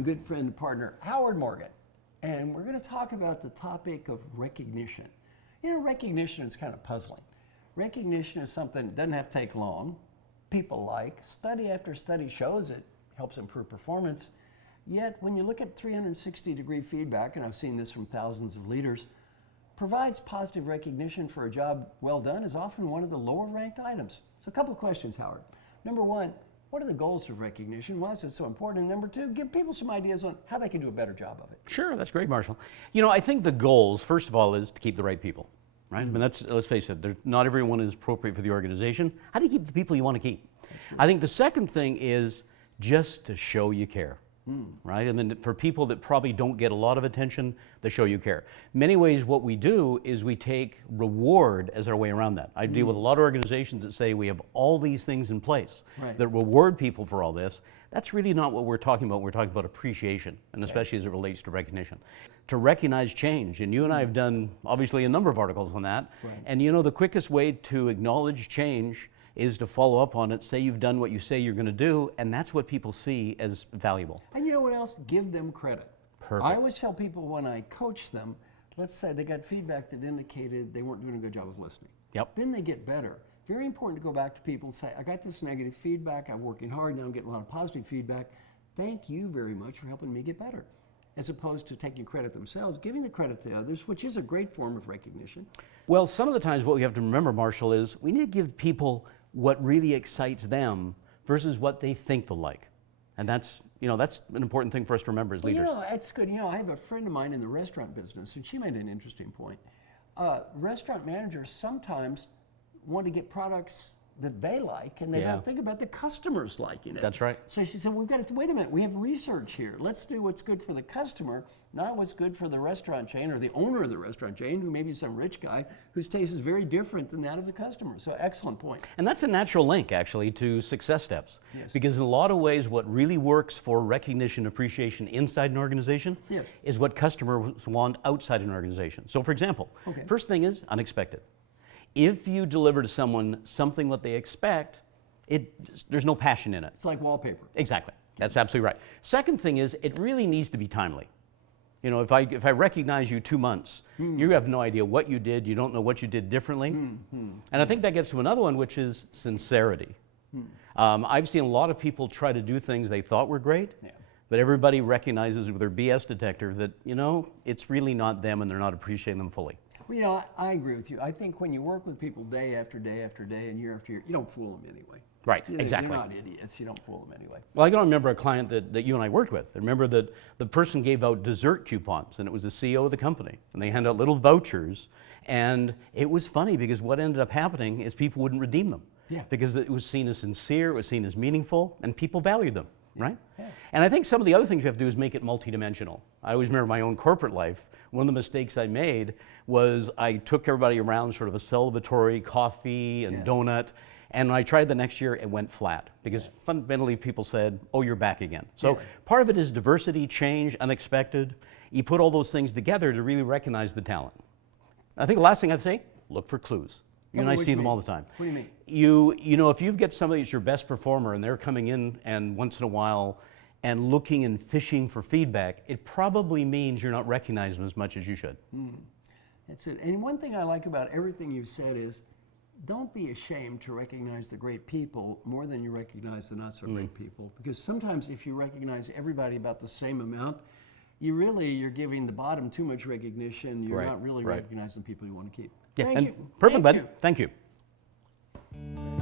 my good friend and partner, Howard Morgan. And we're going to talk about the topic of recognition. You know, recognition is kind of puzzling. Recognition is something that doesn't have to take long. People like. Study after study shows it helps improve performance. Yet, when you look at 360-degree feedback, and I've seen this from thousands of leaders, provides positive recognition for a job well done is often one of the lower-ranked items. So a couple of questions, Howard. Number one, what are the goals of recognition? Why is it so important? And number two, give people some ideas on how they can do a better job of it. Sure, that's great, Marshall. You know, I think the goals, first of all, is to keep the right people, right? I mean, let's face it, not everyone is appropriate for the organization. How do you keep the people you want to keep? I think the second thing is just to show you care. Right? And then for people that probably don't get a lot of attention, they show you care. Many ways what we do is we take reward as our way around that. I deal with a lot of organizations that say we have all these things in place that reward people for all this. That's really not what we're talking about. We're talking about appreciation, and especially as it relates to recognition. To recognize change, and you and I have done obviously a number of articles on that, and you know the quickest way to acknowledge change is to follow up on it, say you've done what you say you're going to do, and that's what people see as valuable. And you know what else? Give them credit. Perfect. I always tell people when I coach them, let's say they got feedback that indicated they weren't doing a good job of listening. Yep. Then they get better. Very important to go back to people and say, I got this negative feedback, I'm working hard, now I'm getting a lot of positive feedback. Thank you very much for helping me get better. As opposed to taking credit themselves, giving the credit to others, which is a great form of recognition. Well, some of the times what we have to remember, Marshall, is we need to give people what really excites them versus what they think they'll like. And that's, you know, that's an important thing for us to remember as leaders. You know, that's good. You know, I have a friend of mine in the restaurant business, and she made an interesting point. Restaurant managers sometimes want to get products that they like, and they don't think about the customers liking it. That's right. So she said, we've got to, wait a minute, we have research here. Let's do what's good for the customer, not what's good for the restaurant chain or the owner of the restaurant chain, who may be some rich guy whose taste is very different than that of the customer. So excellent point. And that's a natural link, actually, to success steps. Because in a lot of ways, what really works for recognition, appreciation inside an organization is what customers want outside an organization. So for example, first thing is unexpected. If you deliver to someone something what they expect, there's no passion in it. It's like wallpaper. Exactly. That's absolutely right. Second thing is, it really needs to be timely. You know, if I recognize you 2 months, you have no idea what you did, you don't know what you did differently. And I think that gets to another one, which is sincerity. I've seen a lot of people try to do things they thought were great, but everybody recognizes with their BS detector that, you know, it's really not them and they're not appreciating them fully. Well, you know, I agree with you. I think when you work with people day after day after day and year after year, you don't fool them anyway. Right, exactly. They're not idiots. You don't fool them anyway. Well, I can remember a client that you and I worked with. I remember that the person gave out dessert coupons, and it was the CEO of the company. And they handed out little vouchers, and it was funny because what ended up happening is people wouldn't redeem them. Because it was seen as sincere, it was seen as meaningful, and people valued them, right? And I think some of the other things you have to do is make it multidimensional. I always remember my own corporate life. One of the mistakes I made was I took everybody around sort of a celebratory coffee and donut, and when I tried the next year, it went flat because fundamentally people said, oh, you're back again. So part of it is diversity, change, unexpected. You put all those things together to really recognize the talent. I think the last thing I'd say, look for clues. You and I see them all the time. What do you mean? You know, if you get somebody that's your best performer and they're coming in and once in a while and looking and fishing for feedback, it probably means you're not recognizing them as much as you should. That's it. And one thing I like about everything you've said is, don't be ashamed to recognize the great people more than you recognize the not so great people. Because sometimes if you recognize everybody about the same amount, you're giving the bottom too much recognition. You're not really recognizing the people you want to keep. Yeah, Thank you. Perfect, Thank buddy. you. Thank you.